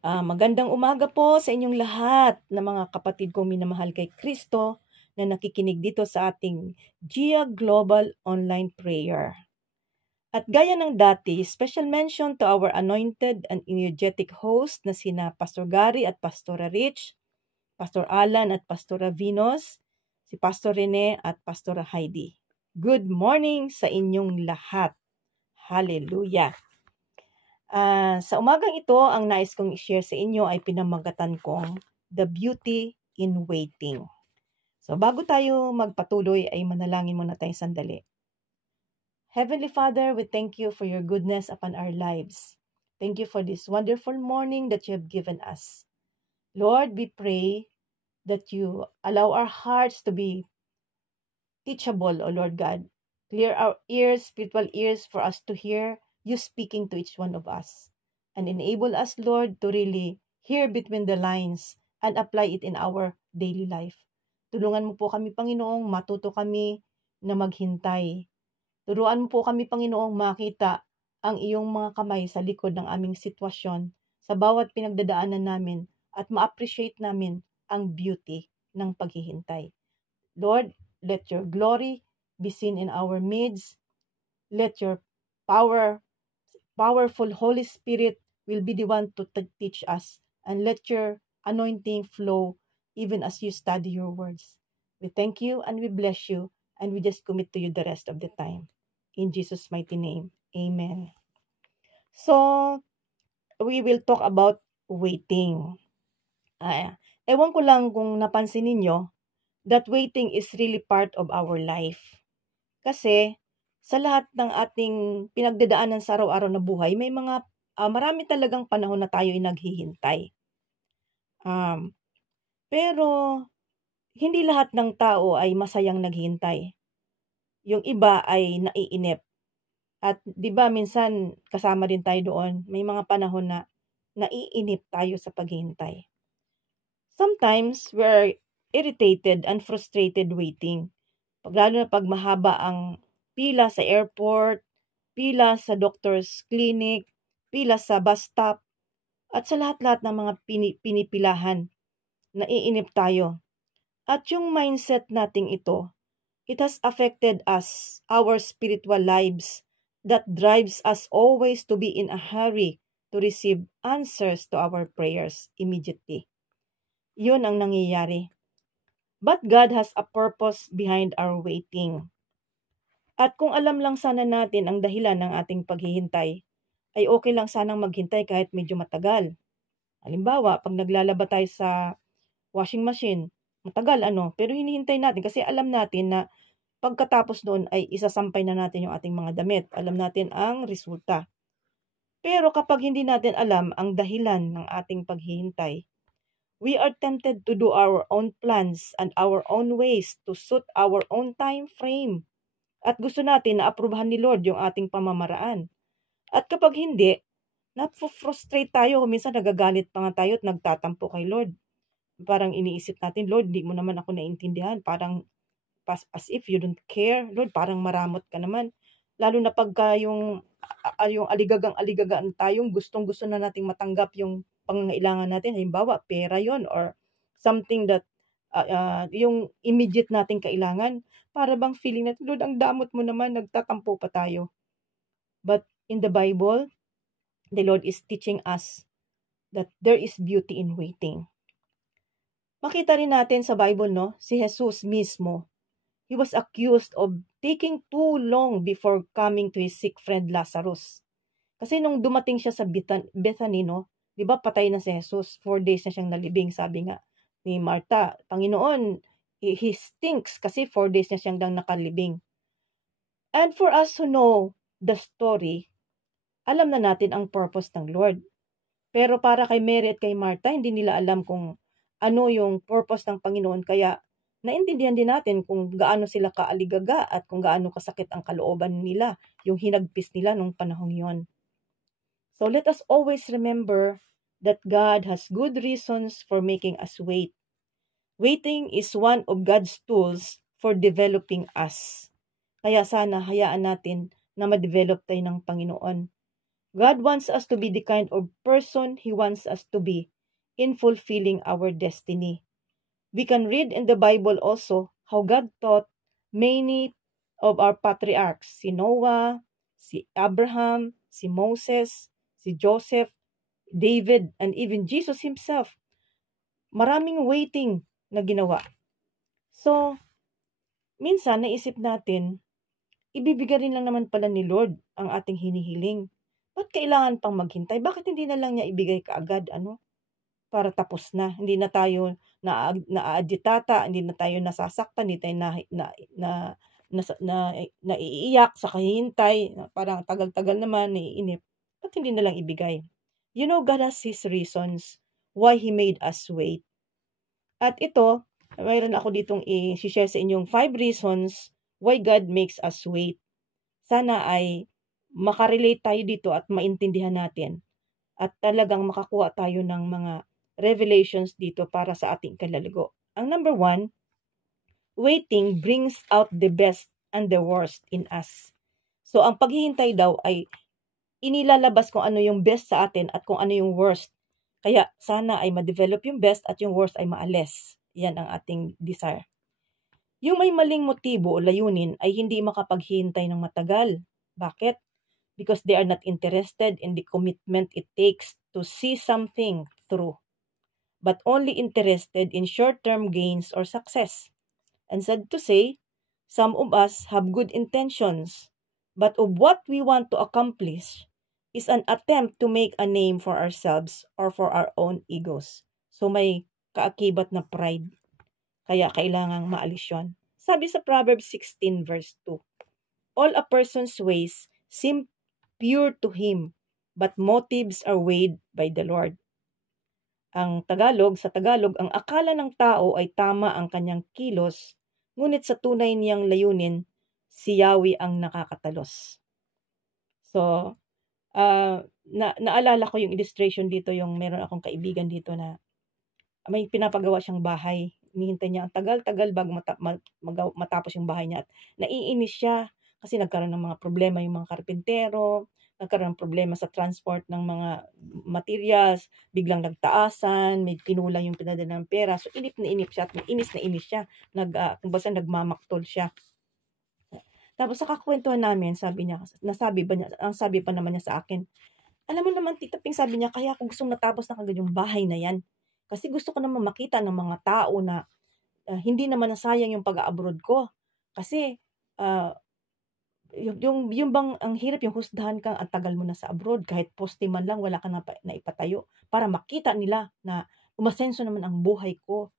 Magandang umaga po sa inyong lahat na mga kapatid kong minamahal kay Kristo na nakikinig dito sa ating Gia Global Online Prayer. At gaya ng dati, special mention to our anointed and energetic host na sina Pastor Gary at Pastora Rich, Pastor Alan at Pastora Venus, si Pastor Rene at Pastora Heidi. Good morning sa inyong lahat. Hallelujah! Sa umagang ito, ang nais kong i-share sa inyo ay pinamagatan kong The Beauty in Waiting. So bago tayo magpatuloy ay manalangin muna tayo sandali. Heavenly Father, we thank you for your goodness upon our lives. Thank you for this wonderful morning that you have given us. Lord, we pray that you allow our hearts to be teachable, O Lord God. Clear our ears, spiritual ears, for us to hear you speaking to each one of us. And enable us, Lord, to really hear between the lines and apply it in our daily life. Tulungan mo po kami, Panginoong, matuto kami na maghintay. Turuan mo po kami, Panginoong, makita ang iyong mga kamay sa likod ng aming sitwasyon sa bawat pinagdadaanan namin at ma-appreciate namin ang beauty ng paghihintay. Lord, let your glory be seen in our midst. Let your powerful Holy Spirit will be the one to teach us. And let your anointing flow even as you study your words. We thank you and we bless you and we just commit to you the rest of the time. In Jesus' mighty name, amen. So, we will talk about waiting. Ewan ko lang kung napansin ninyo, that waiting is really part of our life. Kasi, sa lahat ng ating pinagdadaanan sa araw-araw na buhay, may mga marami talagang panahon na tayo ay naghihintay. Pero, hindi lahat ng tao ay masayang naghihintay. Yung iba ay naiinip. At 'di ba minsan kasama din tayo doon, may mga panahon na naiinip tayo sa paghihintay. Sometimes we're irritated and frustrated waiting. Lalo na pag mahaba ang pila sa airport, pila sa doctor's clinic, pila sa bus stop, at sa lahat-lahat ng mga pinipilahan, naiinip tayo. At yung mindset nating ito, it has affected us, our spiritual lives, that drives us always to be in a hurry to receive answers to our prayers immediately. Yun ang nangyayari. But God has a purpose behind our waiting. At kung alam lang sana natin ang dahilan ng ating paghihintay, ay okay lang sanang maghintay kahit medyo matagal. Halimbawa, pag naglalaba tayo sa washing machine, matagal pero hinihintay natin kasi alam natin na pagkatapos noon ay isasampay na natin yung ating mga damit. Alam natin ang resulta. Pero kapag hindi natin alam ang dahilan ng ating paghihintay, we are tempted to do our own plans and our own ways to suit our own time frame. At gusto natin na aprubahan ni Lord yung ating pamamaraan. At kapag hindi, na-frustrate tayo. Minsan nagagalit pa nga tayo at nagtatampo kay Lord. Parang iniisip natin, Lord, hindi mo naman ako naintindihan. Parang as if you don't care. Lord, parang maramot ka naman. Lalo na pagka yung aligagang tayong gustong-gusto na nating matanggap yung pangangailangan natin. Halimbawa, pera yon or something that yung immediate nating kailangan. Para bang feeling natin, Lord, ang damot mo naman, nagtatampo pa tayo. But in the Bible, the Lord is teaching us that there is beauty in waiting. Makita rin natin sa Bible, si Jesus mismo, he was accused of taking too long before coming to his sick friend Lazarus. Kasi nung dumating siya sa Bethany, di ba patay na si Jesus, 4 days na siyang nalibing, sabi nga ni Martha, Panginoon, he stinks kasi 4 days na siyang nakalibing. And for us who know the story, alam na natin ang purpose ng Lord. Pero para kay Mary at kay Martha, hindi nila alam kung ano yung purpose ng Panginoon. Kaya naintindihan din natin kung gaano sila kaaligaga at kung gaano kasakit ang kalooban nila, yung hinagpis nila nung panahong yon. So let us always remember that God has good reasons for making us wait. Waiting is one of God's tools for developing us. Kaya sana hayaan natin na ma-develop tayo ng Panginoon. God wants us to be the kind of person He wants us to be in fulfilling our destiny. We can read in the Bible also how God taught many of our patriarchs, si Noah, si Abraham, si Moses, si Joseph, David, and even Jesus Himself. Maraming waiting na ginawa. So, minsan naisip natin, ibibigay rin lang naman pala ni Lord ang ating hinihiling. Ba't kailangan pang maghintay? Bakit hindi na lang niya ibigay kaagad, para tapos na? Hindi na tayo naaagitata, hindi na tayo nasasaktan, hindi tayo naiiyak sa kahihintay, parang tagal-tagal naman, naiinip. Ba't hindi na lang ibigay? God has His reasons why He made us wait. At ito, mayroon ako ditong i-share sa inyong 5 reasons why God makes us wait. Sana ay makarelate tayo dito at maintindihan natin. At talagang makakuha tayo ng mga revelations dito para sa ating kalalago. Ang number 1, waiting brings out the best and the worst in us. So, ang paghihintay daw ay inilalabas kung ano yung best sa atin at kung ano yung worst. Kaya, sana ay ma-develop yung best at yung worst ay maalis. Yan ang ating desire. Yung may maling motibo o layunin ay hindi makapaghihintay ng matagal. Bakit? Because they are not interested in the commitment it takes to see something through, but only interested in short-term gains or success. And sad to say, some of us have good intentions, but of what we want to accomplish is an attempt to make a name for ourselves or for our own egos. So may kaakibat na pride, kaya kailangang maalis yun. Sabi sa Proverbs 16 verse 2, all a person's ways seem pure to him, but motives are weighed by the Lord. Sa Tagalog, ang akala ng tao ay tama ang kanyang kilos, ngunit sa tunay niyang layunin, si Yahweh ang nakakatalos. So, naalala ko yung illustration dito, yung meron akong kaibigan dito na may pinapagawa siyang bahay. Hinihintay niya ang tagal-tagal bago matapos yung bahay niya. At naiinis siya kasi nagkaroon ng mga problema yung mga karpintero, nagkaroon ng problema sa transport ng mga materials, biglang nagtaasan, may kinulang yung pinadala ng pera. So, inip na inip siya at inis na inis siya. Kung basta nagmamaktol siya. Tapos sa kakwentuhan namin, ang sabi pa naman niya sa akin, alam mo naman, Tita Ping, sabi niya, kaya ako gustong natapos na kagad yung bahay na yan. Kasi gusto ko naman makita ng mga tao na hindi naman nasayang yung pag-abroad ko. Kasi, yung bang ang hirap yung husdahan kang ang tagal mo na sa abroad, kahit poste man lang, wala ka na ipatayo, para makita nila na umasenso naman ang buhay ko.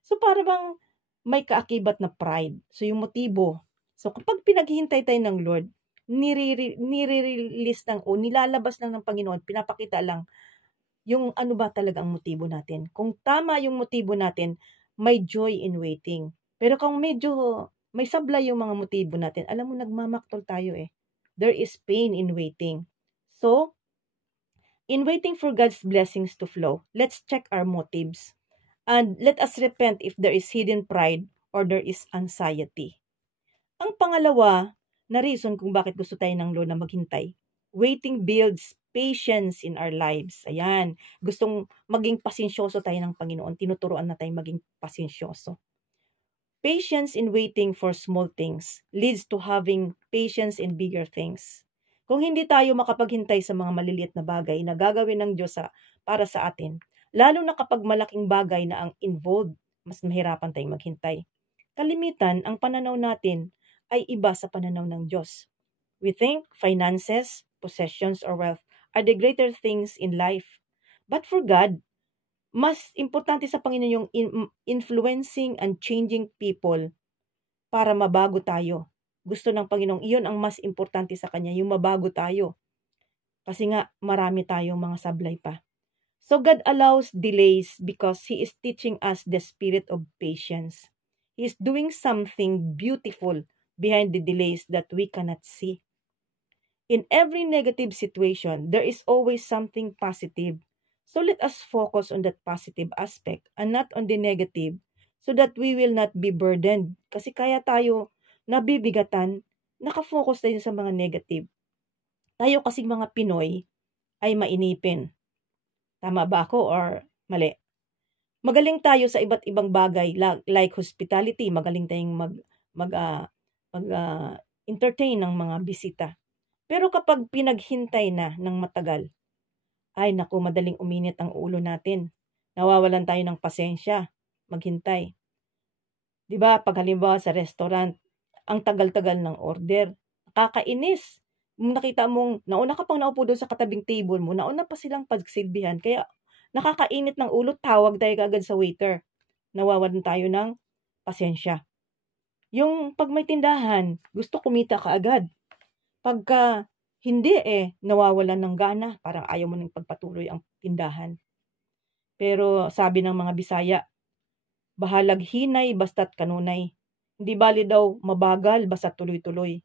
So, para bang may kaakibat na pride. So, yung motibo. So, kapag pinaghihintay tayo ng Lord, nire-release lang o nilalabas lang ng Panginoon, pinapakita lang yung ano ba talaga ang motibo natin. Kung tama yung motibo natin, may joy in waiting. Pero kung medyo may sablay yung mga motibo natin, alam mo, nagmamaktol tayo eh. There is pain in waiting. So, in waiting for God's blessings to flow, let's check our motives. And let us repent if there is hidden pride or there is anxiety. Ang pangalawa na reason kung bakit gusto tayo ng Lord na maghintay, waiting builds patience in our lives. Ayan, gustong maging pasensyoso tayo ng Panginoon. Tinuturuan na tayong maging pasensyoso. Patience in waiting for small things leads to having patience in bigger things. Kung hindi tayo makapaghintay sa mga maliliit na bagay na gagawin ng Diyos para sa atin, lalo na kapag malaking bagay na ang involved, mas mahirapan tayong maghintay. Kalimitan, ang pananaw natin ay iba sa pananaw ng Diyos. We think finances, possessions, or wealth are the greater things in life. But for God, mas importante sa Panginoon yung influencing and changing people para mabago tayo. Gusto ng Panginoon, iyon ang mas importante sa Kanya, yung mabago tayo. Kasi nga, marami tayong mga sablay pa. So God allows delays because He is teaching us the spirit of patience. He is doing something beautiful behind the delays that we cannot see. In every negative situation, there is always something positive. So let us focus on that positive aspect and not on the negative so that we will not be burdened. Kasi kaya tayo nabibigatan, nakafocus tayo sa mga negative. Tayo kasing mga Pinoy ay mainipin. Tama ba ako or mali? Magaling tayo sa iba't ibang bagay like hospitality, magaling tayong entertain ng mga bisita. Pero kapag pinaghintay na ng matagal, ay naku, madaling uminit ang ulo natin. Nawawalan tayo ng pasensya maghintay. 'Di ba? Pag halimbawa sa restaurant, ang tagal-tagal ng order, nakakainis. Nakita mong nauna ka pang naupo doon sa katabing table mo, nauna pa silang pagsilbihan, kaya nakakainit ng ulo, tawag tayo kaagad sa waiter. Nawawalan tayo ng pasensya. Yung pag may tindahan, gusto kumita kaagad. Pagka hindi nawawalan ng gana, parang ayaw mo nang pagpatuloy ang tindahan. Pero sabi ng mga Bisaya, bahalag hinay basta't kanunay. Hindi bali daw mabagal basta tuloy-tuloy.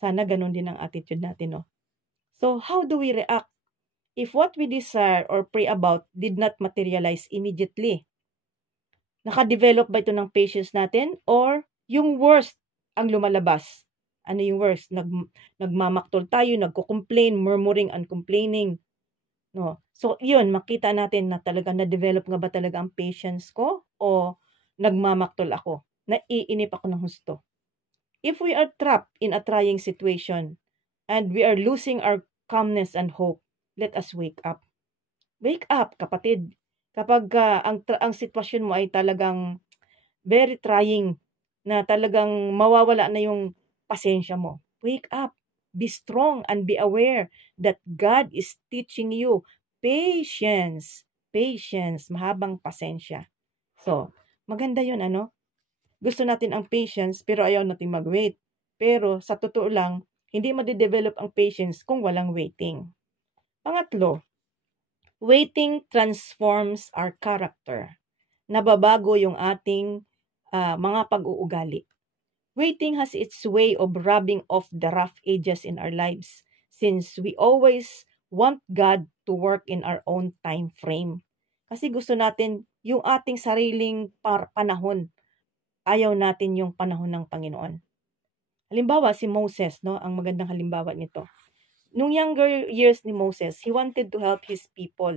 Sana ganun din ang attitude natin, no? So, how do we react if what we desire or pray about did not materialize immediately? Nakadevelop ba ito ng patience natin or yung worst ang lumalabas? Ano yung worst? Nagmamaktol tayo, nagko-complain, murmuring and complaining. No. So, yun, makita natin na talaga na-develop nga ba talaga ang patience ko o nagmamaktol ako, naiinip ako ng husto. If we are trapped in a trying situation and we are losing our calmness and hope, let us wake up. Wake up, kapatid. Kapag ang sitwasyon mo ay talagang very trying, na talagang mawawala na yung pasensya mo, wake up. Be strong and be aware that God is teaching you patience. Patience, mahabang pasensya. So, maganda yun, ano? Gusto natin ang patience, pero ayaw natin mag-wait. Pero, sa totoo lang, hindi madidevelop ang patience kung walang waiting. Pangatlo, waiting transforms our character. Nababago yung ating mga pag-uugali. Waiting has its way of rubbing off the rough edges in our lives, since we always want God to work in our own time frame. Kasi gusto natin yung ating sariling panahon. Ayaw natin yung panahon ng Panginoon. Halimbawa, si Moses, no? Ang magandang halimbawa nito. Nung younger years ni Moses, he wanted to help his people,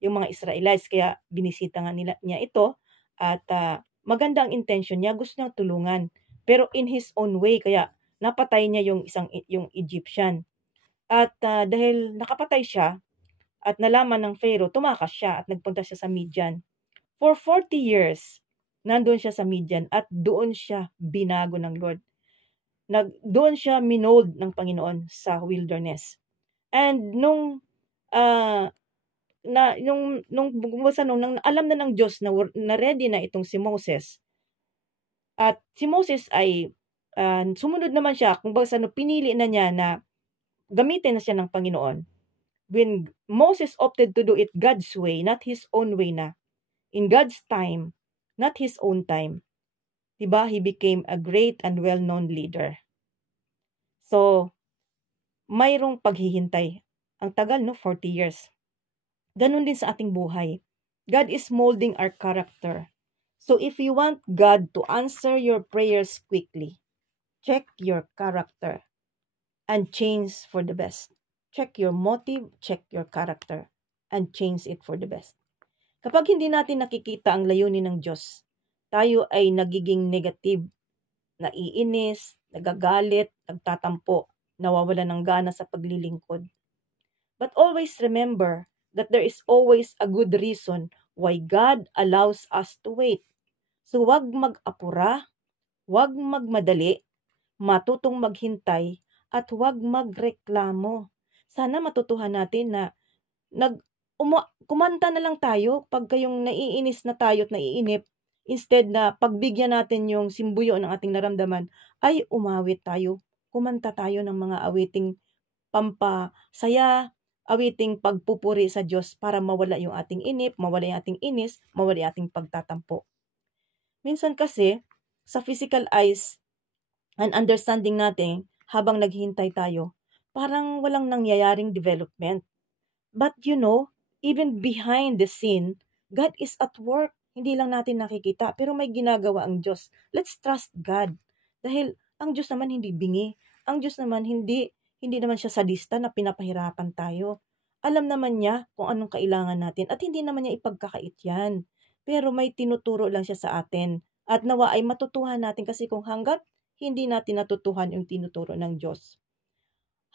yung mga Israelites. Kaya binisita nga niya ito at maganda ang intention niya, gusto niya tulungan. Pero in his own way, kaya napatay niya yung Egyptian. At dahil nakapatay siya at nalaman ng Pharaoh, tumakas siya at nagpunta siya sa Midian. For 40 years, nandun siya sa Midian at doon siya binago ng Lord. Doon siya minold ng Panginoon sa wilderness. And nung alam na ng Diyos na ready na itong si Moses, at si Moses ay sumunod naman siya, kung baga pinili na niya na gamitin na siya ng Panginoon. When Moses opted to do it God's way, not his own way na, in God's time, not his own time, diba, he became a great and well-known leader. So, mayroong paghihintay. Ang tagal, no? 40 years. Ganun din sa ating buhay. God is molding our character. So, if you want God to answer your prayers quickly, check your character and change for the best. Check your motive, check your character, and change it for the best. Kapag hindi natin nakikita ang layunin ng Diyos, tayo ay nagiging negative, naiinis, nagagalit, nagtatampo, nawawala ng gana sa paglilingkod. But always remember that there is always a good reason why God allows us to wait. So wag mag-apura, wag magmadali, matutong maghintay, at wag magreklamo. Sana matutuhan natin na kumanta na lang tayo pag kayong naiinis na tayo at naiinip, instead na pagbigyan natin yung simbuyo ng ating naramdaman, ay umawit tayo. Kumanta tayo ng mga awiting pampasaya, awiting pagpupuri sa Diyos para mawala yung ating inip, mawala yung ating inis, mawala yung ating pagtatampo. Minsan kasi, sa physical eyes and understanding natin, habang naghihintay tayo, parang walang nangyayaring development. But even behind the scene, God is at work. Hindi lang natin nakikita, pero may ginagawa ang Diyos. Let's trust God. Dahil ang Diyos naman hindi bingi. Ang Diyos naman hindi Hindi naman siya sadista na pinapahirapan tayo. Alam naman niya kung anong kailangan natin at hindi naman niya ipagkakait yan. Pero may tinuturo lang siya sa atin. At nawa ay matutuhan natin kasi kung hanggat hindi natin natutuhan yung tinuturo ng Diyos.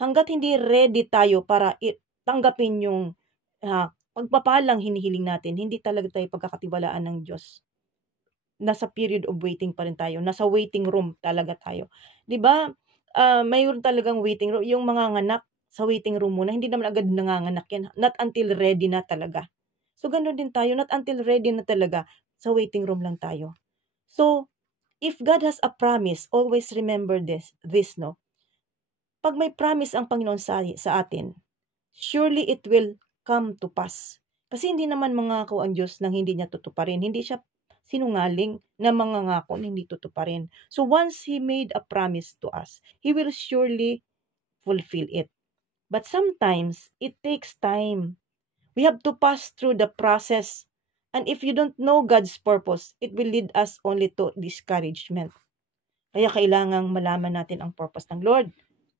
Hanggat hindi ready tayo para tanggapin yung pagpapalang hinihiling natin, hindi talaga tayo pagkakatiwalaan ng Diyos. Nasa period of waiting pa rin tayo. Nasa waiting room talaga tayo. 'Di ba? Mayroon talagang waiting room. Yung mga nganak sa waiting room muna, hindi naman agad nanganganak yan. Not until ready na talaga. So, ganoon din tayo. Not until ready na talaga. Sa waiting room lang tayo. So, if God has a promise, always remember this no? Pag may promise ang Panginoon sa atin, surely it will come to pass. Kasi hindi naman mangako ang Diyos nang hindi niya tutuparin. Hindi siya sinungaling na mangangako na hindi tutuparin. So once He made a promise to us, He will surely fulfill it. But sometimes, it takes time. We have to pass through the process. And if you don't know God's purpose, it will lead us only to discouragement. Kaya kailangang malaman natin ang purpose ng Lord.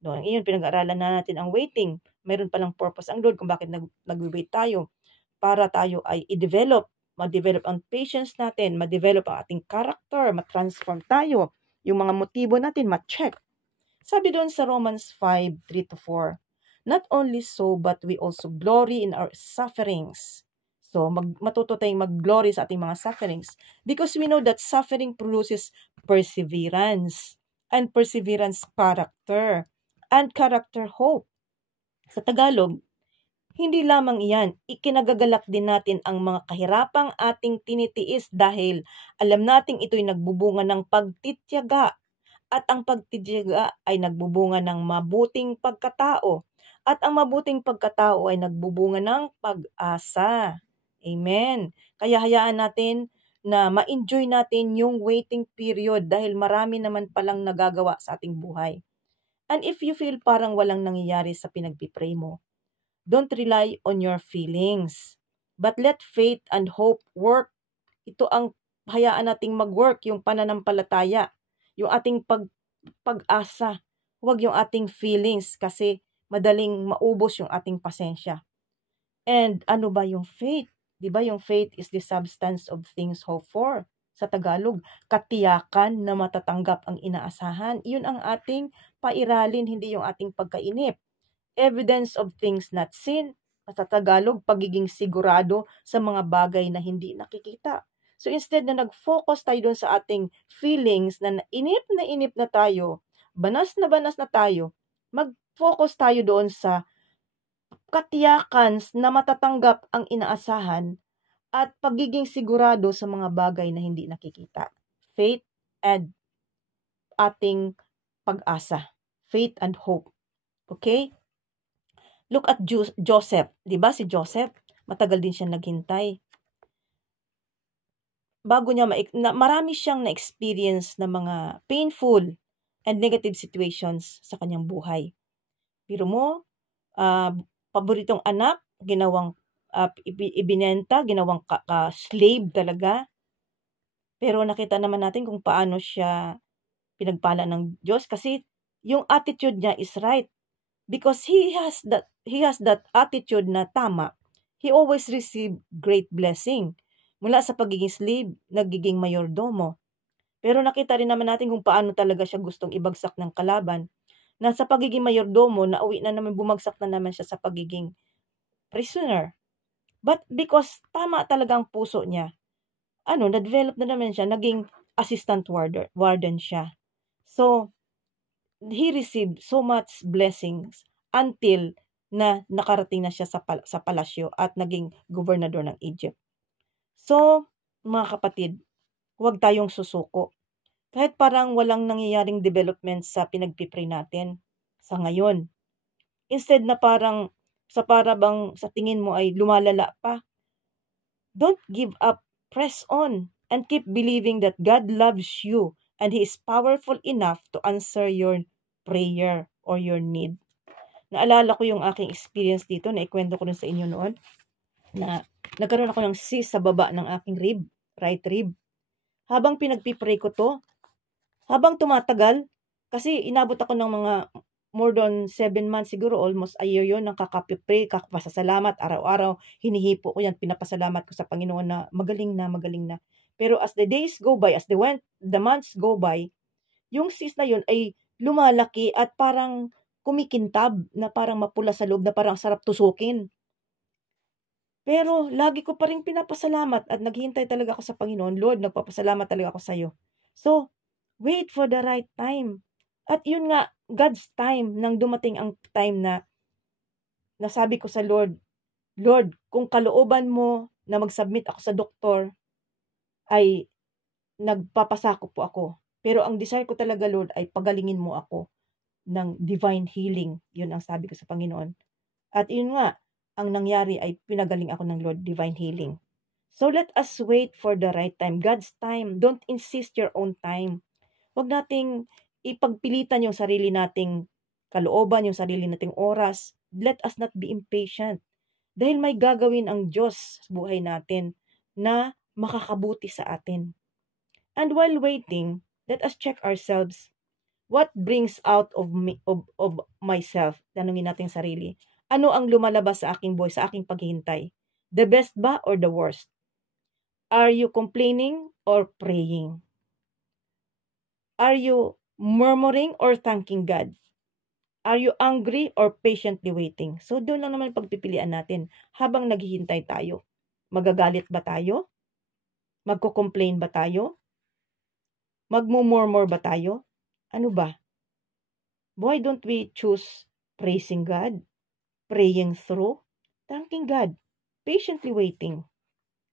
No, iyon, pinag-aralan na natin ang waiting. Mayroon palang purpose ang Lord kung bakit nag-wait tayo. Para tayo ay i-develop, ma-develop ang patience natin, ma-develop ang ating character, ma-transform tayo. Yung mga motibo natin, ma-check. Sabi doon sa Romans 5:3-4, not only so, but we also glory in our sufferings. So, matuto tayong mag-glory sa ating mga sufferings because we know that suffering produces perseverance, and perseverance character, and character hope. Sa Tagalog, hindi lamang iyan, ikinagagalak din natin ang mga kahirapang ating tinitiis dahil alam nating ito'y nagbubunga ng pagtityaga at ang pagtityaga ay nagbubunga ng mabuting pagkatao at ang mabuting pagkatao ay nagbubunga ng pag-asa. Amen. Kaya hayaan natin na ma-enjoy natin yung waiting period dahil marami naman palang nagagawa sa ating buhay. And if you feel parang walang nangyayari sa pinagpipray mo, don't rely on your feelings, but let faith and hope work. Ito ang hayaan nating mag-work, yung pananampalataya, yung ating pag-asa. Huwag yung ating feelings kasi madaling maubos yung ating pasensya. And ano ba yung faith? Diba yung faith is the substance of things hoped for. Sa Tagalog, katiyakan na matatanggap ang inaasahan. Yun ang ating pairalin, hindi yung ating pagkainip. Evidence of things not seen. Sa Tagalog, pagiging sigurado sa mga bagay na hindi nakikita. So instead na nag-focus tayo doon sa ating feelings na inip na tayo, banas na tayo, mag-focus tayo doon sa katiyakan na matatanggap ang inaasahan at pagiging sigurado sa mga bagay na hindi nakikita. Faith and ating pag-asa. Faith and hope. Okay? Look at Joseph. Diba si Joseph? Matagal din siya naghintay. Bago niya marami siyang na-experience na mga painful and negative situations sa kanyang buhay. Pero mo, paboritong anak, ginawang ibinenta, ginawang slave talaga. Pero nakita naman natin kung paano siya pinagpala ng Diyos kasi yung attitude niya is right. Because he has that attitude na tama. He always receive great blessing. Mula sa pagiging slave, nagiging mayordomo. Pero nakita rin naman natin kung paano talaga siya gustong ibagsak ng kalaban. Na sa pagiging mayordomo, nauwi na naman, bumagsak na naman siya sa pagiging prisoner. But because tama talaga ang puso niya, na-develop na naman siya, naging assistant warden siya. So, he received so much blessings until na nakarating na siya sa palasyo at naging gobernador ng Egypt. So, mga kapatid, huwag tayong susuko. Kahit parang walang nangyayaring development sa pinagpipray natin sa ngayon. Instead na parang sa tingin mo ay lumalala pa. Don't give up. Press on and keep believing that God loves you and He is powerful enough to answer your prayer or your need. Naalala ko yung aking experience dito na ikwento ko rin sa inyo noon na nagkaroon ako ng cyst sa baba ng aking rib, right rib. Habang pinagpipray ko to, habang tumatagal, kasi inabot ako ng mga more than 7 months siguro, almost a year yun, nakaka-pray, kakapasasalamat, araw-araw, hinihipo ko yan, pinapasalamat ko sa Panginoon na magaling na, magaling na. Pero as the days go by, as the months go by, yung cyst na yun ay lumalaki at parang kumikintab, na parang mapula sa loob, na parang sarap tusukin. Pero lagi ko pa rin pinapasalamat at naghihintay talaga ako sa Panginoon. Lord, nagpapasalamat talaga ako sa iyo. So, wait for the right time. At yun nga, God's time, nang dumating ang time na nasabi ko sa Lord, Lord, kung kalooban mo na mag-submit ako sa doktor, ay nagpapasako po ako. Pero ang desire ko talaga, Lord, ay pagalingin mo ako ng divine healing. Yun ang sabi ko sa Panginoon. At yun nga, ang nangyari ay pinagaling ako ng Lord, divine healing. So let us wait for the right time. God's time. Don't insist your own time. Huwag nating ipagpilitan yung sarili nating kalooban, yung sarili nating oras. Let us not be impatient. Dahil may gagawin ang Diyos sa buhay natin na makakabuti sa atin. And while waiting, let us check ourselves. What brings out of myself? Tanungin natin sarili. Ano ang lumalabas sa aking buhay, sa aking paghihintay? The best ba or the worst? Are you complaining or praying? Are you murmuring or thanking God? Are you angry or patiently waiting? So doon lang naman pagpipilian natin habang naghihintay tayo. Magagalit ba tayo? Magko-complain ba tayo? Magmumurmur ba tayo? Ano ba? Why don't we choose praising God, praying through, thanking God, patiently waiting?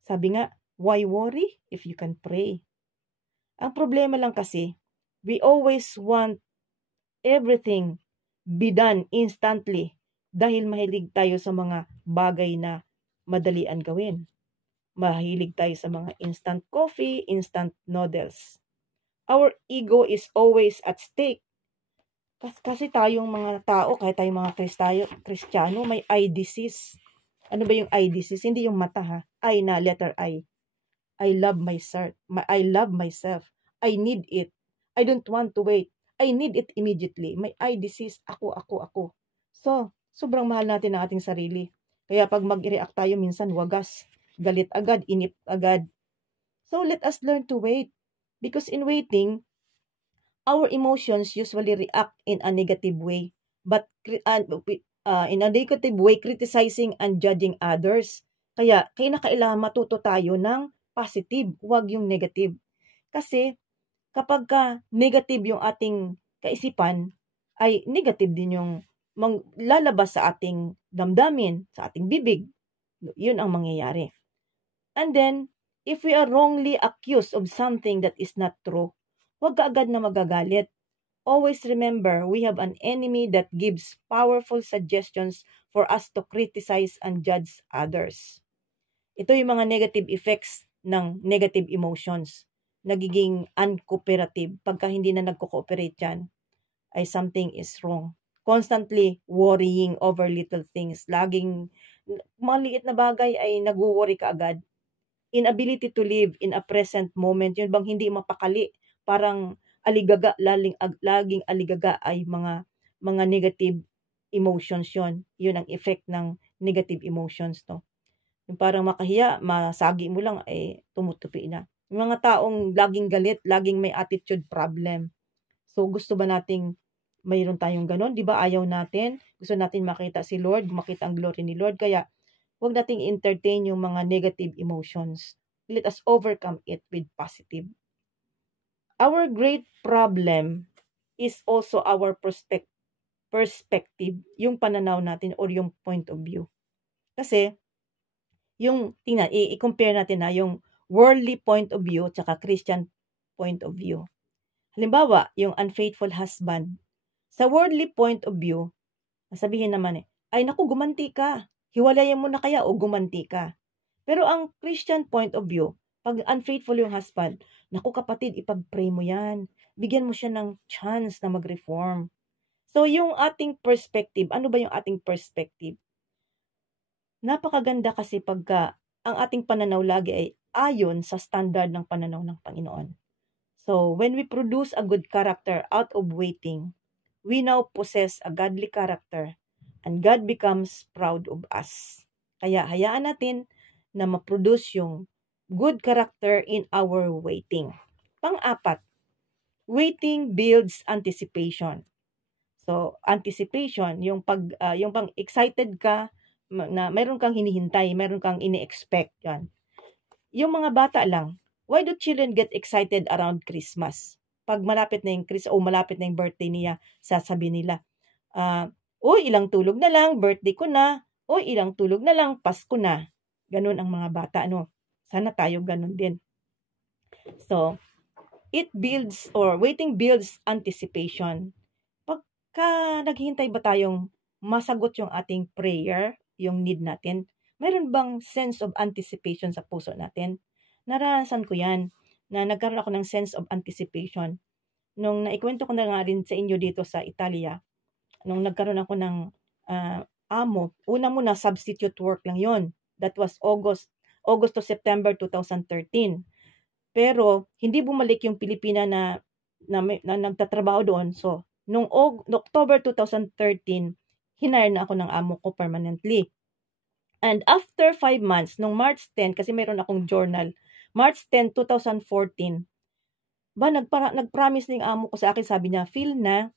Sabi nga, why worry if you can pray? Ang problema lang kasi, we always want everything be done instantly dahil mahilig tayo sa mga bagay na madalian gawin. Mahilig tayo sa mga instant coffee, instant noodles. Our ego is always at stake. Kasi tayong mga tao, kahit tayong mga Kristiyano, may eye disease. Ano ba yung eye disease? Hindi yung mata ha. I na letter I. I love myself. I love myself. I need it. I don't want to wait. I need it immediately. May eye disease. Ako. So, sobrang mahal natin ang ating sarili. Kaya pag mag-react tayo, minsan wagas. Galit agad, inip agad. So, let us learn to wait. Because in waiting, our emotions usually react in a negative way, but in a negative way, criticizing and judging others. Kaya kailangan matuto tayo ng positive, huwag yung negative. Kasi kapag negative yung ating kaisipan, ay negative din yung lalabas sa ating damdamin, sa ating bibig. Yun ang mangyayari. And then, if we are wrongly accused of something that is not true, huwag ka agad na magagalit. Always remember, we have an enemy that gives powerful suggestions for us to criticize and judge others. Ito yung mga negative effects ng negative emotions. Nagiging uncooperative. Pagka hindi na nagko-cooperate yan, ay something is wrong. Constantly worrying over little things. Laging maliit na bagay ay nag-worry ka agad. Inability to live in a present moment. Yun bang hindi mapakali. Parang aligaga, laging aligaga ay mga negative emotions yun. Yun ang effect ng negative emotions, no? Yung parang makahiya, masagi mo lang, tumutupi na. Yung mga taong laging galit, laging may attitude problem. So, gusto ba nating mayroon tayong ganon? Di ba ayaw natin? Gusto natin makita si Lord, makita ang glory ni Lord. Kaya, huwag nating entertain yung mga negative emotions. Let us overcome it with positive. Our great problem is also our perspective, yung pananaw natin or yung point of view. Kasi, yung, i-compare natin na yung worldly point of view tsaka Christian point of view. Halimbawa, yung unfaithful husband. Sa worldly point of view, sabihin naman ay naku, gumanti ka. Hiwalayan mo na kaya o gumanti ka. Pero ang Christian point of view, pag unfaithful yung husband, naku kapatid, ipag-pray mo yan. Bigyan mo siya ng chance na mag-reform. So yung ating perspective, ano ba yung ating perspective? Napakaganda kasi pagka ang ating pananaw lagi ay ayon sa standard ng pananaw ng Panginoon. So when we produce a good character out of waiting, we now possess a godly character and God becomes proud of us. Kaya hayaan natin na ma-produce yung good character in our waiting. Pang-apat, waiting builds anticipation. So, anticipation, yung pang excited ka na meron kang hinihintay, meron kang ini-expect yan. Yung mga bata lang, why do children get excited around Christmas? Pag malapit na yung malapit na yung birthday niya, sasabihin nila, ilang tulog na lang, birthday ko na, ilang tulog na lang, Pasko na. Ganun ang mga bata, no? Sana tayo ganun din. So, waiting builds anticipation. Pagka naghihintay ba tayong masagot yung ating prayer, yung need natin, mayroon bang sense of anticipation sa puso natin? Naranasan ko yan, na nagkaroon ako ng sense of anticipation. Nung naikwento ko na nga rin sa inyo dito sa Italia, nung nagkaroon ako ng amo, una muna substitute work lang yon. That was August to September 2013. Pero hindi bumalik yung Pilipina na nagtatrabaho doon. So, nung October 2013, hinire na ako ng amo ko permanently. And after 5 months, nung March 10, kasi mayroon akong journal, March 10, 2014, nag-promise na yung amo ko sa akin, sabi niya, Phil na,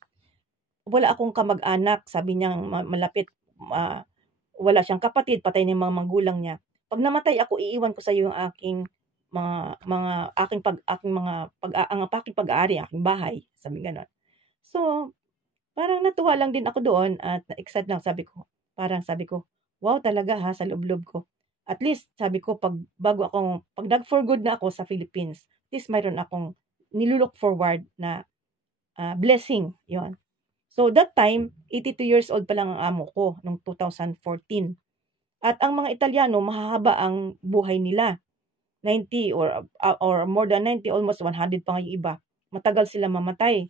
wala akong kamag-anak, sabi niya, malapit, wala siyang kapatid, patay na yung mga magulang niya. Pag namatay ako, iiwan ko sa iyo yung aking aking pag-aari, aking bahay, sabi gano'n. So, parang natuwa lang din ako doon at na-excite lang, sabi ko, wow talaga ha, sa loob-loob ko. At least, sabi ko, pag nag-for good na ako sa Philippines, at least mayroon akong nilulook forward na blessing, yon. So, that time, 82 years old pa lang ang amo ko, noong 2014. At ang mga Italiano, mahahaba ang buhay nila. 90 or more than 90, almost 100 pa nga yung iba. Matagal sila mamatay.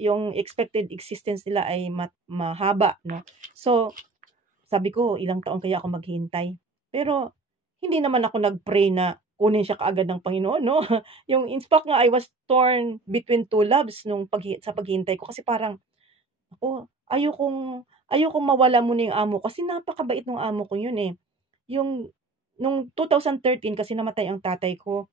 Yung expected existence nila ay mahaba, no? So, sabi ko, ilang taon kaya ako maghihintay? Pero, hindi naman ako nag-pray na kunin siya kaagad ng Panginoon, no? Yung in fact nga, I was torn between two loves sa paghihintay ko. Kasi parang, ayokong mawala muna yung amo. Kasi napakabait ng amo ko yun eh. Nung 2013 kasi namatay ang tatay ko.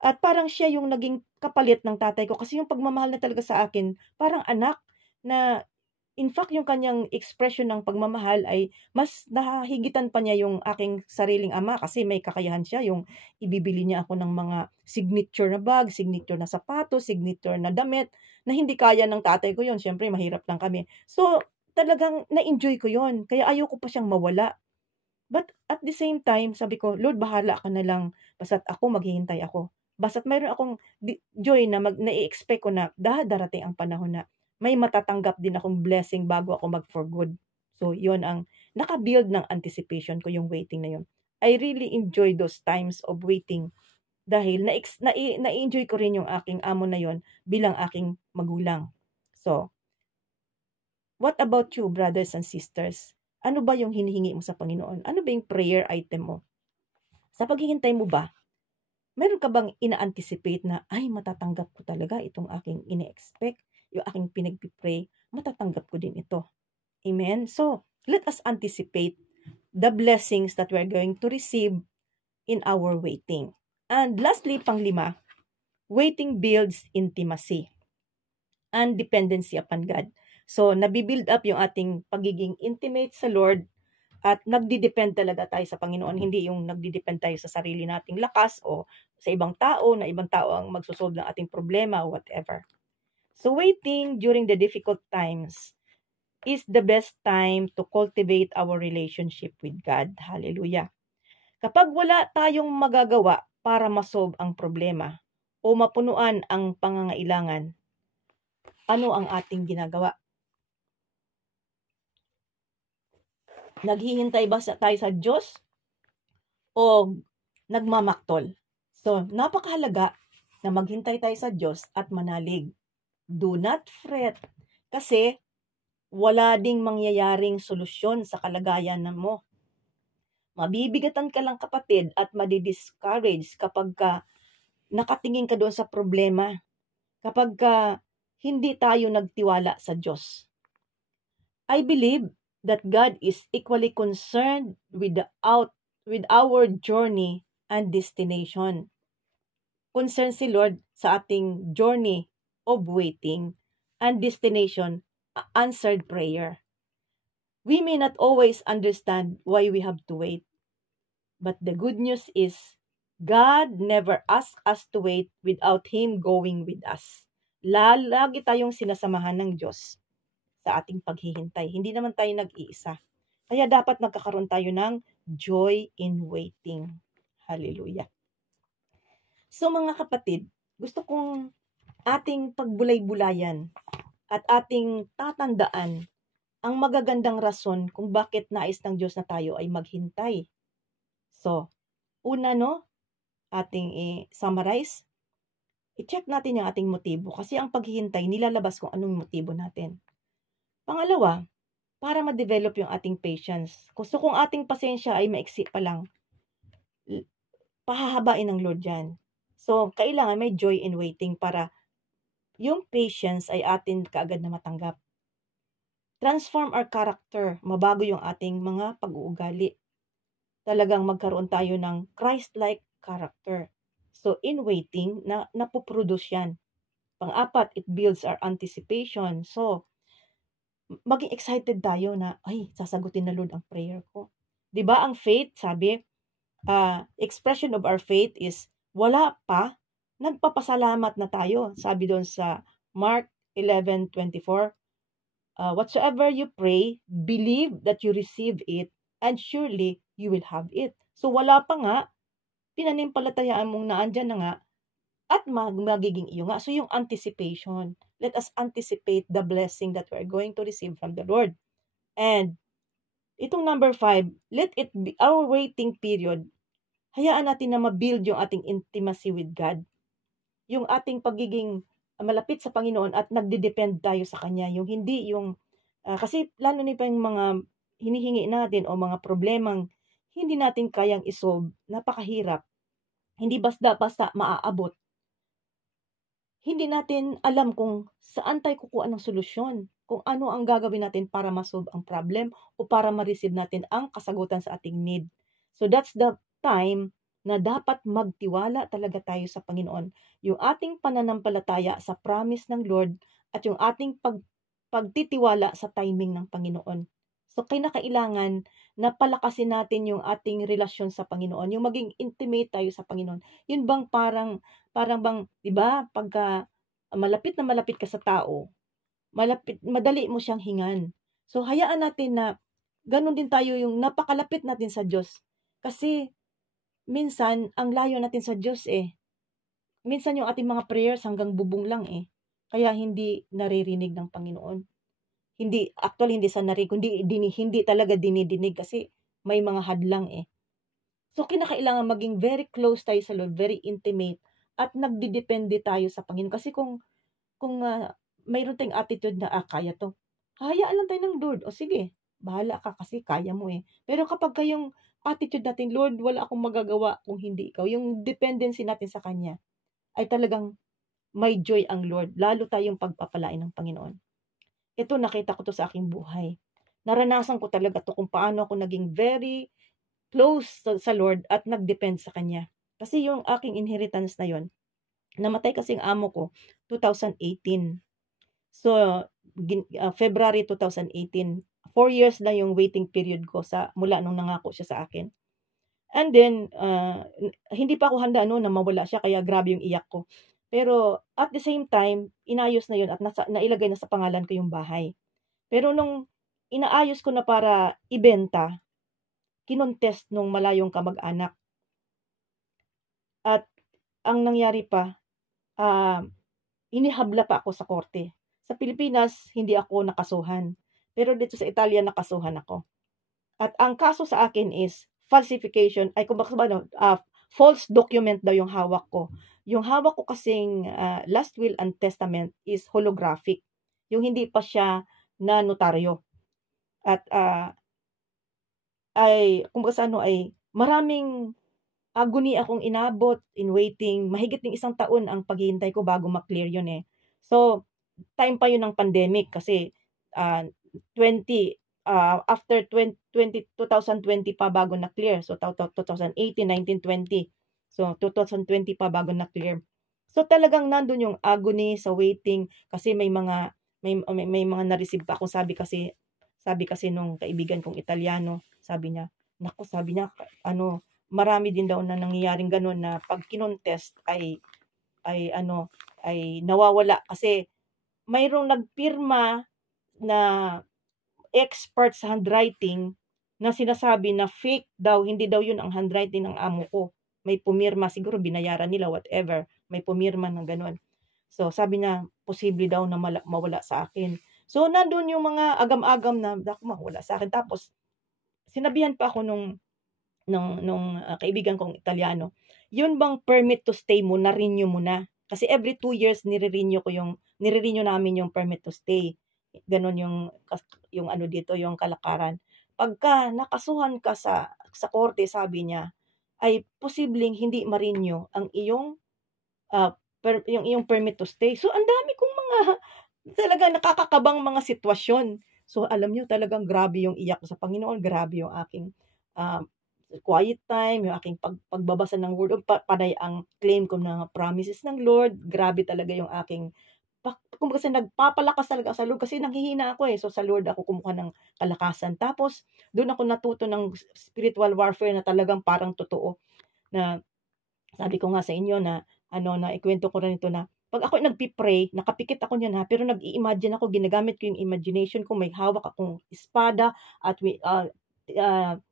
At parang siya yung naging kapalit ng tatay ko. Kasi yung pagmamahal na talaga sa akin, parang anak na, in fact, yung kanyang expression ng pagmamahal ay mas nahigitan pa niya yung aking sariling ama kasi may kakayahan siya. Yung ibibili niya ako ng mga signature na bag, signature na sapatos, signature na damit na hindi kaya ng tatay ko yun. Siyempre, mahirap lang kami. So, talagang na-enjoy ko yun. Kaya ayoko pa siyang mawala. But at the same time, sabi ko, Lord, bahala ka na lang. Basta't ako, maghihintay ako. Basta't mayroon akong joy na na-expect ko na darating ang panahon na may matatanggap din akong blessing bago ako mag-for good. So, yon ang nakabuild ng anticipation ko, yung waiting na yun. I really enjoy those times of waiting dahil na-enjoy ko rin yung aking amo na yon bilang aking magulang. So, what about you, brothers and sisters? Ano ba yung hinihingi mo sa Panginoon? Ano ba yung prayer item mo? Sa paghihintay mo ba, meron ka bang ina-anticipate na, ay, matatanggap ko talaga itong aking ine-expect, yung aking pinagpipray, matatanggap ko din ito. Amen? So, let us anticipate the blessings that we're going to receive in our waiting. And lastly, pang-5, waiting builds intimacy and dependency upon God. So, nabibuild up yung ating pagiging intimate sa Lord at nagdi-depend talaga tayo sa Panginoon. Hindi yung nagdi-depend tayo sa sarili nating lakas o sa ibang tao ang magsosolve ng ating problema o whatever. So, waiting during the difficult times is the best time to cultivate our relationship with God. Hallelujah. Kapag wala tayong magagawa para masolve ang problema o mapunuan ang pangangailangan, ano ang ating ginagawa? Naghihintay ba tayo sa Diyos o nagmamaktol? So, napakahalaga na maghintay tayo sa Diyos at manalig. Do not fret kasi wala ding mangyayaring solusyon sa kalagayan mo. Mabibigatan ka lang, kapatid, at madi-discourage kapag nakatingin ka doon sa problema. Kapag hindi tayo nagtiwala sa Diyos. I believe that God is equally concerned with our journey and destination. Concerned si Lord sa ating journey of waiting and destination, answered prayer. We may not always understand why we have to wait. But the good news is, God never asks us to wait without Him going with us. Lagi tayong sinasamahan ng Diyos sa ating paghihintay. Hindi naman tayo nag-iisa. Kaya dapat nagkakaroon tayo ng joy in waiting. Hallelujah. So mga kapatid, gusto kong ating pagbulay-bulayan at ating tatandaan ang magagandang rason kung bakit nais ng Diyos na tayo ay maghintay. So, una ating i-summarize, i-check natin yung ating motibo kasi ang paghihintay nilalabas kung anong motibo natin. Pangalawa, para ma-develop yung ating patience. Gusto kong ating pasensya ay maiksi pa lang, pahahabain ng Lord yan. So, kailangan may joy in waiting para yung patience ay atin kaagad na matanggap. Transform our character, mabago yung ating mga pag-uugali. Talagang magkaroon tayo ng Christ-like character. So, in waiting, napoproduce yan. Pang-apat, it builds our anticipation. So, maging excited tayo na, ay, sasagutin na Lord ang prayer ko. Diba ang faith, sabi, expression of our faith is, wala pa, nagpapasalamat na tayo. Sabi doon sa Mark 11:24, whatsoever you pray, believe that you receive it, and surely you will have it. So wala pa nga, pinanimpalatayaan mong naandyan na nga, at magiging iyo nga. So yung anticipation, let us anticipate the blessing that we are going to receive from the Lord. And itong number 5, let it be our waiting period. Hayaan natin na ma-build yung ating intimacy with God. Yung ating pagiging malapit sa Panginoon at nagde-depend tayo sa Kanya. Yung hindi yung, kasi lalo na pa yung mga hinihingi natin o mga problemang hindi natin kayang isolve, napakahirap. Hindi basta-basta maaabot. Hindi natin alam kung saan tayo kukuha ng solusyon, kung ano ang gagawin natin para masolve ang problem o para ma-receive natin ang kasagutan sa ating need. So that's the time na dapat magtiwala talaga tayo sa Panginoon. Yung ating pananampalataya sa promise ng Lord at yung ating pagtitiwala sa timing ng Panginoon. So kinakailangan na palakasin natin yung ating relasyon sa Panginoon, yung maging intimate tayo sa Panginoon. Yun bang parang bang, 'di ba, pagka malapit na malapit ka sa tao, madali mo siyang hingan. So hayaan natin na ganun din tayo yung napakalapit natin sa Diyos. Kasi minsan ang layo natin sa Diyos Minsan yung ating mga prayers hanggang bubong lang Kaya hindi naririnig ng Panginoon. Hindi sa narinig, hindi talaga dinidinig kasi may mga hadlang So kinakailangan maging very close tayo sa Lord, very intimate, at nagdidepende tayo sa Panginoon. Kasi kung mayroon tayong attitude na kaya to, hayaan lang tayo ng Lord. O sige, bahala ka kasi kaya mo Pero kapag kayong attitude natin, Lord, wala akong magagawa kung hindi ikaw, yung dependency natin sa Kanya, ay talagang may joy ang Lord. Lalo tayong pagpapalain ng Panginoon. Ito, nakita ko to sa aking buhay. Naranasan ko talaga to kung paano ako naging very close sa Lord at nag-depend sa Kanya. Kasi yung aking inheritance na yon, namatay kasi ang amo ko 2018. So, February 2018, 4 years na yung waiting period ko mula nung nangako siya sa akin. And then, hindi pa ako handa na mawala siya, kaya grabe yung iyak ko. Pero at the same time, inayos na yun at nailagay na sa pangalan ko yung bahay. Pero nung inaayos ko na para ibenta, kinontest nung malayong kamag-anak. At ang nangyari pa, inihabla pa ako sa korte. Sa Pilipinas, hindi ako nakasuhan. Pero dito sa Italia, nakasuhan ako. At ang kaso sa akin is falsification, false document daw yung hawak ko. Yung hawak ko kasing last will and testament is holographic. Yung hindi pa siya na notaryo. At maraming agony akong inabot in waiting. Mahigit ng 1 taon ang paghihintay ko bago ma-clear yun So, time pa yun ng pandemic kasi ah, 20 after 2020 pa bago na-clear. So 2018, 19, 20. So 2020 pa bago na-clear. So talagang nandun yung agony sa waiting kasi may mga na-receive pa ako. Sabi kasi nung kaibigan kong Italiano, sabi niya marami din daw na nangyayaring gano'n na pag kinontest ay nawawala kasi mayroong nagpirma na expert sa handwriting na sinasabi na fake daw, hindi daw yun ang handwriting ng amo ko. May pumirma, siguro binayaran nila, whatever. May pumirma ng ganun. So, sabi niya, posible daw na mawala sa akin. So, nandun yung mga agam-agam na, mawala sa akin. Tapos, sinabihan pa ako nung kaibigan kong Italiano, yun bang permit to stay mo, na-renew mo na? Kasi every 2 years, nire-renew namin yung permit to stay. Ganon yung ano dito, yung kalakaran. Pagka nakasuhan ka sa korte, sabi niya, ay posibleng hindi ma-renew ang iyong yung iyong permit to stay. So, ang dami kong mga talaga nakakakabang mga sitwasyon. So, alam niyo talagang grabe yung iyak ko sa Panginoon, grabe yung aking quiet time, yung aking pagbabasa ng word, panay ang claim ko na promises ng Lord, grabe talaga yung aking kumbaga nagpapalakas talaga sa Lord kasi nanghihina ako So sa Lord ako kumukuha ng kalakasan. Tapos doon ako natuto ng spiritual warfare na talagang parang totoo. Na sabi ko nga sa inyo na na ikwento ko rin ito na pag ako nagpi-pray, nakapikit ako niyan pero nag-i-imagine ako, ginagamit ko yung imagination ko, may hawak akong espada at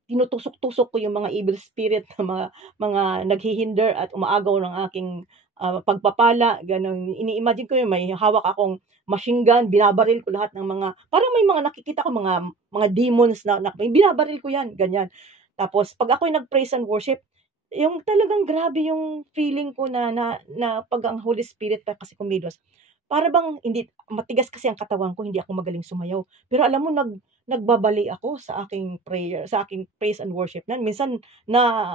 tinutusok-tusok ko yung mga evil spirit na mga naghihinder at umaagaw ng aking pagpapala, ganun. Ini-imagine ko yun, may hawak akong machine gun, binabaril ko lahat ng parang may mga nakikita ko mga demons na binabaril ko yan, ganyan. Tapos pag ako'y nag-praise and worship, yung talagang grabe yung feeling ko na pag ang Holy Spirit pa kasi kumilos, para bang hindi matigas kasi ang katawan ko, hindi ako magaling sumayaw. Pero alam mo nagbabali ako sa aking prayer, sa aking praise and worship minsan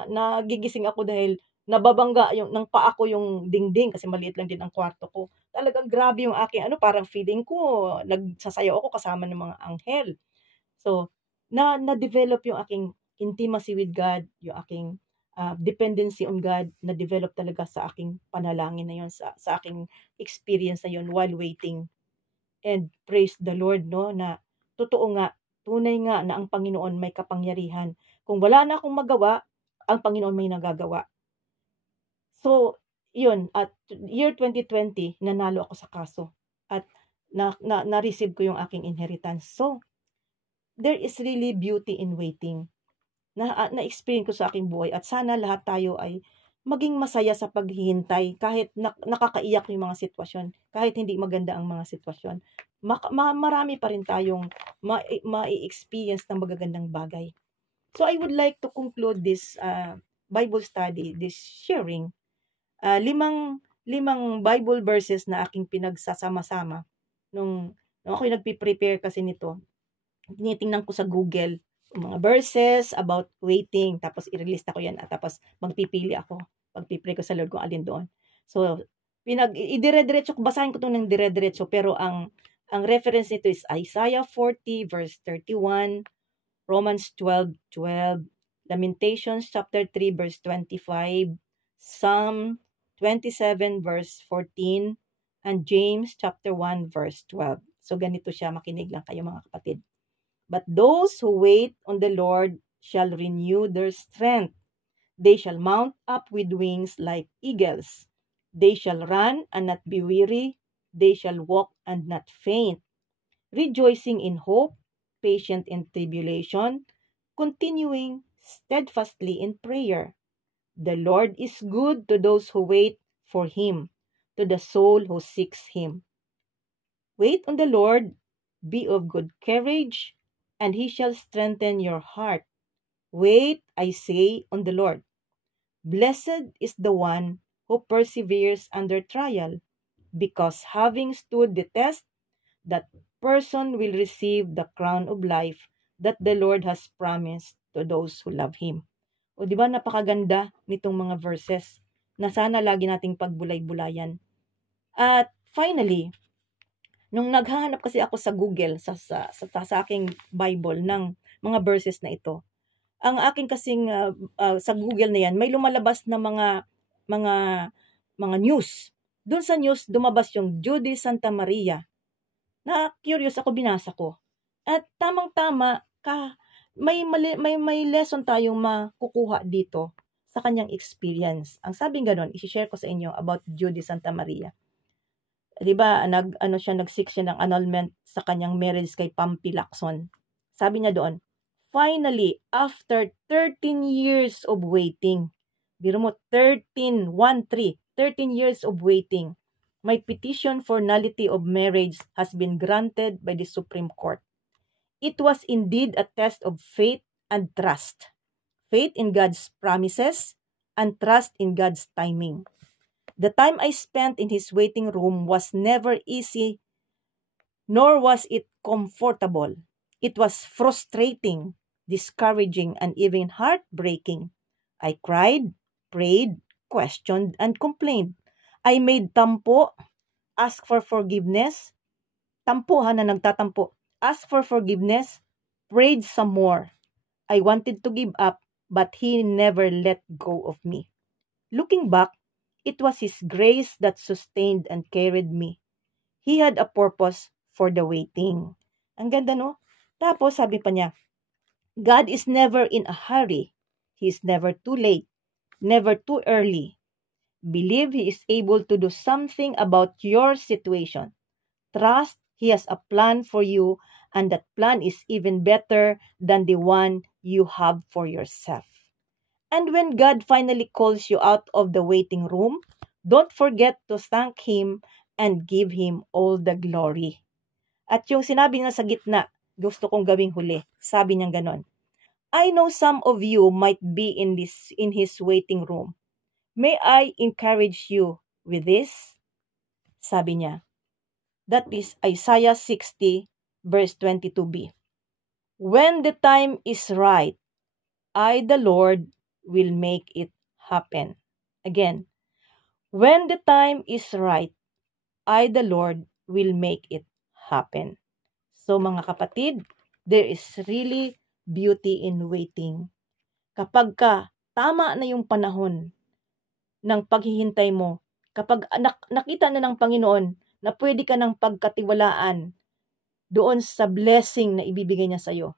nagigising ako dahil nababangga yung ng paa ko yung dingding kasi maliit lang din ang kwarto ko. Talagang grabe yung aking parang feeling ko nagsasayaw ako kasama ng mga anghel. So, na-develop yung aking intimacy with God, yung aking dependency on God, na-develop talaga sa aking panalangin na yun, sa aking experience na yun while waiting. And praise the Lord, no, na totoo nga, tunay nga na ang Panginoon may kapangyarihan. Kung wala na akong magawa, ang Panginoon may nagagawa. So, yun, at year 2020, nanalo ako sa kaso. At na-receive ko yung aking inheritance. So, there is really beauty in waiting. Na-experience ko sa aking buhay at sana lahat tayo ay maging masaya sa paghihintay kahit nakakaiyak yung mga sitwasyon, kahit hindi maganda ang mga sitwasyon. Marami pa rin tayong ma-experience ng magagandang bagay. So I would like to conclude this Bible study, this sharing. Limang Bible verses na aking pinagsasama-sama nung ako'y nagpi-prepare kasi nito. Tinitingnan ko sa Google mga verses about waiting, tapos i-release ko yan at tapos magpipili ako, pagpipray ko sa Lord kung alin doon. So, idire-diretso ko, basahin ko ito ng dire-diretso, pero ang reference nito is Isaiah 40 verse 31, Romans 12:12, Lamentations chapter 3 verse 25, Psalm 27 verse 14, and James chapter 1 verse 12. So ganito siya, makinig lang kayo mga kapatid. But those who wait on the Lord shall renew their strength. They shall mount up with wings like eagles. They shall run and not be weary. They shall walk and not faint. Rejoicing in hope, patient in tribulation, continuing steadfastly in prayer. The Lord is good to those who wait for Him, to the soul who seeks Him. Wait on the Lord, be of good courage, and He shall strengthen your heart. Wait, I say, on the Lord. Blessed is the one who perseveres under trial, because having stood the test, that person will receive the crown of life that the Lord has promised to those who love Him. O di ba napakaganda nitong mga verses na sana lagi nating pagbulay-bulayan. At finally, Nung naghahanap kasi ako sa Google, sa aking Bible ng mga verses na ito, ang aking kasing sa Google na yan, may lumalabas na mga news. Doon sa news, dumabas yung Judy Santa Maria. Na curious ako, binasa ko. At tamang-tama, may lesson tayong makukuha dito sa kanyang experience. Ang sabing ganon, i-share ko sa inyo about Judy Santa Maria. 'Di ba, nag-seek siya ng annulment sa kanyang marriage kay Pampi Lacson. Sabi niya doon, finally, after 13 years of waiting, biro mo, 13 years of waiting, my petition for nullity of marriage has been granted by the Supreme Court. It was indeed a test of faith and trust. Faith in God's promises and trust in God's timing. The time I spent in his waiting room was never easy, nor was it comfortable. It was frustrating, discouraging, and even heartbreaking. I cried, prayed, questioned, and complained. I made tampo, asked for forgiveness. Tampo na nagtatampo. Asked for forgiveness, prayed some more. I wanted to give up, but he never let go of me. Looking back, it was his grace that sustained and carried me. He had a purpose for the waiting. Ang ganda, no? Tapos, sabi pa niya, God is never in a hurry. He is never too late, never too early. Believe He is able to do something about your situation. Trust He has a plan for you, and that plan is even better than the one you have for yourself. And when God finally calls you out of the waiting room, don't forget to thank Him and give Him all the glory. At yung sinabi niya sa gitna, gusto kong gawing huli. Sabi niya ganon, I know some of you might be in His waiting room. May I encourage you with this? Sabi niya. That is Isaiah 60 verse 22b. When the time is right, I, the Lord, will make it happen. Again, when the time is right, I, the Lord, will make it happen. So mga kapatid, there is really beauty in waiting. Kapag tama na yung panahon ng paghihintay mo, kapag nakita na ng Panginoon na pwede ka ng pagkatiwalaan doon sa blessing na ibibigay niya sa iyo.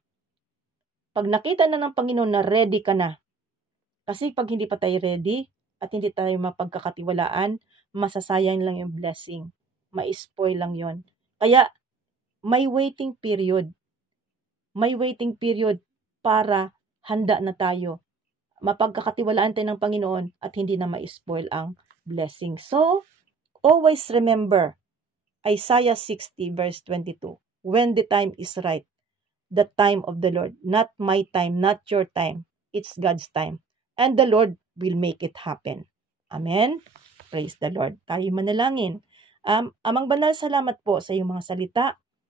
Pag nakita na ng Panginoon na ready ka na, kasi pag hindi pa tayo ready at hindi tayo mapagkakatiwalaan, masasayang lang yung blessing. Ma-spoil lang yon. Kaya, may waiting period. May waiting period para handa na tayo. Mapagkakatiwalaan tayo ng Panginoon at hindi na ma-spoil ang blessing. So, always remember, Isaiah 60 verse 22. When the time is right, the time of the Lord, not my time, not your time, it's God's time. And the Lord will make it happen. Amen? Praise the Lord. Tayo manalangin. Amang banal, salamat po sa iyong mga salita.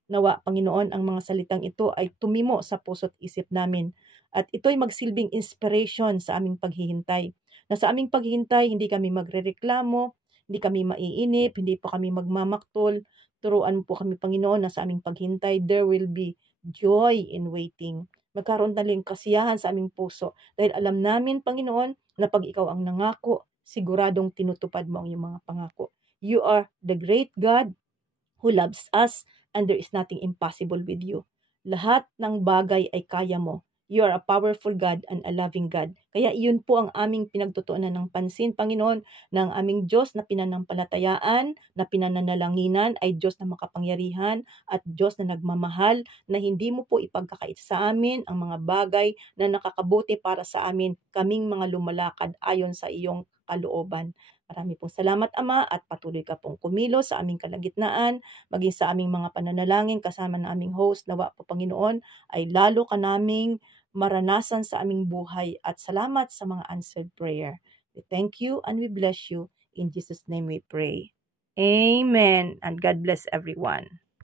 Nawa, Panginoon, ang mga salitang ito ay tumimo sa puso't isip namin. At ito'y magsilbing inspiration sa aming paghihintay. Na sa aming paghihintay, hindi kami magrereklamo, hindi kami maiinip, hindi po kami magmamaktol. Turuan po kami, Panginoon, na sa aming paghintay, there will be joy in waiting. Magkaroon na rin kasiyahan sa aming puso. Dahil alam namin, Panginoon, na pag ikaw ang nangako, siguradong tinutupad mo ang iyong mga pangako. You are the great God who loves us, and there is nothing impossible with you. Lahat ng bagay ay kaya mo. You are a powerful God and a loving God. Kaya iyon po ang aming pinagtutuunan ng pansin, Panginoon, na ang aming Diyos na pinanampalatayaan, na pinananalanginan ay Diyos na makapangyarihan at Diyos na nagmamahal, na hindi mo po ipagkakait sa amin ang mga bagay na nakakabuti para sa amin, kaming mga lumalakad ayon sa iyong kalooban. Marami pong salamat, Ama, at patuloy ka pong kumilos sa aming kalagitnaan, maging sa aming mga pananalangin kasama ng aming host. Nawa po, Panginoon, ay lalo ka naming maranasan sa aming buhay, at salamat sa mga answered prayer. We thank you and we bless you. In Jesus' name we pray. Amen. And God bless everyone.